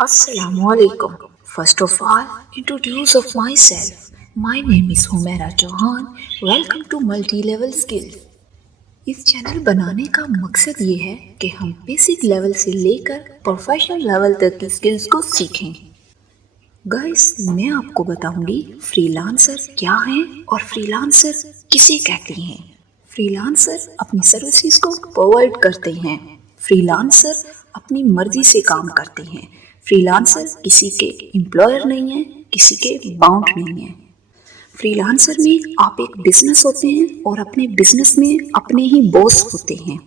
Assalamualaikum. First of all, introduce of myself. My name is Humaira Chauhan. Welcome to Multi-Level Skills. इस channel बनाने का मकसद ये है कि हम बेसिक लेवल से लेकर प्रोफेशनल लेवल तक की स्किल्स को सीखें। गाइस, मैं आपको बताऊंगी फ्रीलांसर क्या है और फ्रीलांसर किसे कहते हैं। फ्रीलांसर अपनी सर्विसेज को प्रोवाइड करते हैं। फ्रीलांसर अपनी मर्जी से काम करते हैं। फ्रीलांसर किसी के एम्प्लॉयर नहीं है, किसी के बाउंड नहीं है। फ्रीलांसर में आप एक बिजनेस होते हैं और अपने बिजनेस में अपने ही बॉस होते हैं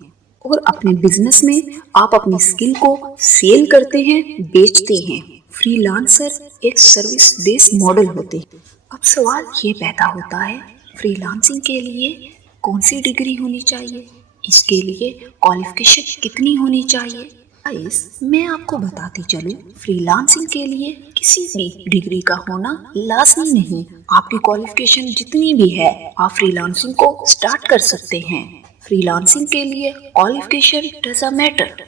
और अपने बिजनेस में आप अपनी स्किल को सेल करते हैं, बेचते हैं। फ्रीलांसर एक सर्विस बेस्ड मॉडल होते हैं। अब सवाल ये पैदा होता है, फ्रीलांसिंग के लिए कौन सी डिग्री होनी चाहिए, इसके लिए क्वालिफिकेशन कितनी होनी चाहिए। मैं आपको बताती चलूं, फ्रीलांसिंग के लिए किसी भी डिग्री का होना लाजमी नहीं। आपकी क्वालिफिकेशन जितनी भी है, आप फ्रीलांसिंग को स्टार्ट कर सकते हैं। फ्रीलांसिंग के लिए क्वालिफिकेशन डजंट मैटर।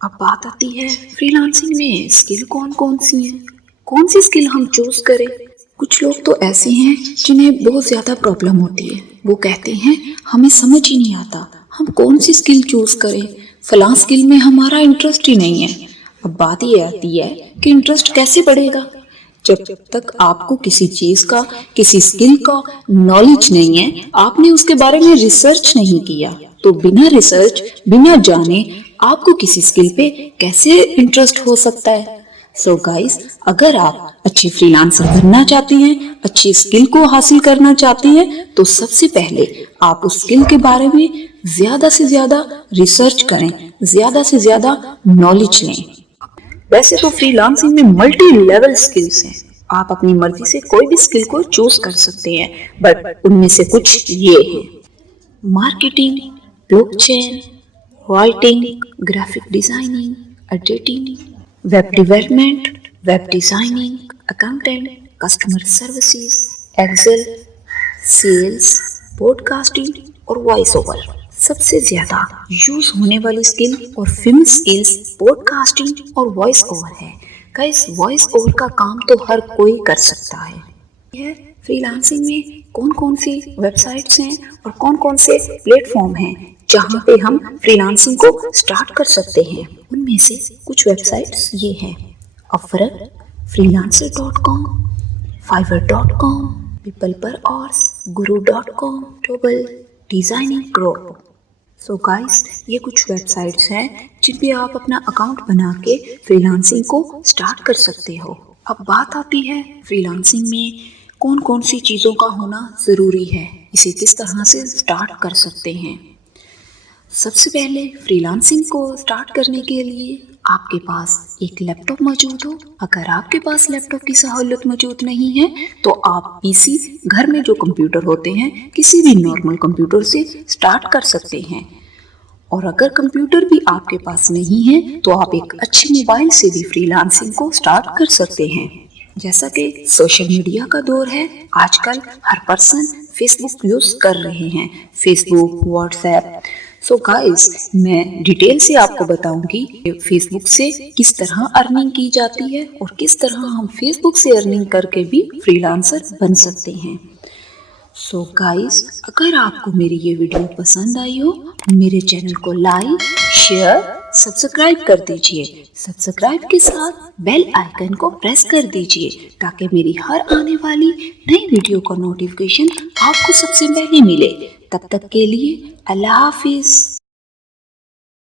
अब बात आती है फ्रीलांसिंग में स्किल कौन कौन सी हैं, कौन सी स्किल हम चूज करें। कुछ लोग तो ऐसे हैं जिन्हें बहुत ज़्यादा प्रॉब्लम होती है। वो कहते हैं हमें समझ ही नहीं आता हम कौन सी स्किल चूज करें, फलां स्किल में हमारा इंटरेस्ट ही नहीं है। अब बात ये आती है कि इंटरेस्ट कैसे बढ़ेगा जब तक आपको किसी चीज़ का, किसी स्किल का नॉलेज नहीं है, आपने उसके बारे में रिसर्च नहीं किया। तो बिना रिसर्च, बिना जाने आपको किसी स्किल पे कैसे इंटरेस्ट हो सकता है। सो गाइस, अगर आप अच्छे फ्रीलांसर बनना चाहते हैं, अच्छी स्किल को हासिल करना चाहते हैं, तो सबसे पहले आप उस स्किल के बारे में ज्यादा से ज्यादा रिसर्च करें, ज्यादा से ज्यादा नॉलेज लें। वैसे तो फ्रीलांसिंग में मल्टी लेवल स्किल्स हैं। आप अपनी मर्जी से कोई भी स्किल को चूज कर सकते हैं, बट उनमें से कुछ ये हैं: marketing, blockchain, writing, graphic designing, editing, web development, web designing, accountant, customer services, excel, sales, podcasting और वॉइस ओवर। सबसे ज्यादा यूज होने वाली स्किल और फेमस स्किल्स पॉडकास्टिंग और वॉइस ओवर है। गाइस, वॉइस ओवर का काम तो हर कोई कर सकता है। यह फ्रीलांसिंग में कौन कौन सी वेबसाइट्स हैं और कौन कौन से प्लेटफॉर्म हैं जहाँ पे हम फ्रीलांसिंग को स्टार्ट कर सकते हैं। उनमें से कुछ वेबसाइट्स ये हैं: Upwork, freelancer.com, fiverr.com, people per hours, guru.com, global designing group. So guys, ये कुछ वेबसाइट्स हैं जिन पे आप अपना अकाउंट बना के फ्रीलांसिंग को स्टार्ट कर सकते हो। अब बात आती है फ्रीलांसिंग में कौन कौन सी चीज़ों का होना ज़रूरी है, इसे किस तरह से स्टार्ट कर सकते हैं। सबसे पहले फ्रीलांसिंग को स्टार्ट करने के लिए आपके पास एक लैपटॉप मौजूद हो। अगर आपके पास लैपटॉप की सहूलियत मौजूद नहीं है तो आप पीसी, घर में जो कंप्यूटर होते हैं, किसी भी नॉर्मल कंप्यूटर से स्टार्ट कर सकते हैं। और अगर कंप्यूटर भी आपके पास नहीं है तो आप एक अच्छे मोबाइल से भी फ्रीलांसिंग को स्टार्ट कर सकते हैं। जैसा कि सोशल मीडिया का दौर है, आजकल हर पर्सन फेसबुक यूज कर रहे हैं, फेसबुक, व्हाट्सएप। सो गाइस, मैं डिटेल से आपको बताऊंगी फेसबुक से किस तरह अर्निंग की जाती है और किस तरह हम फेसबुक से अर्निंग करके भी फ्रीलांसर बन सकते हैं। सो गाइस, अगर आपको मेरी ये वीडियो पसंद आई हो, मेरे चैनल को लाइक, शेयर, सब्सक्राइब कर दीजिए। सब्सक्राइब के साथ बेल आइकन को प्रेस कर दीजिए ताकि मेरी हर आने वाली नई वीडियो का नोटिफिकेशन आपको सबसे पहले मिले। तब तक के लिए अल्लाह हाफिज।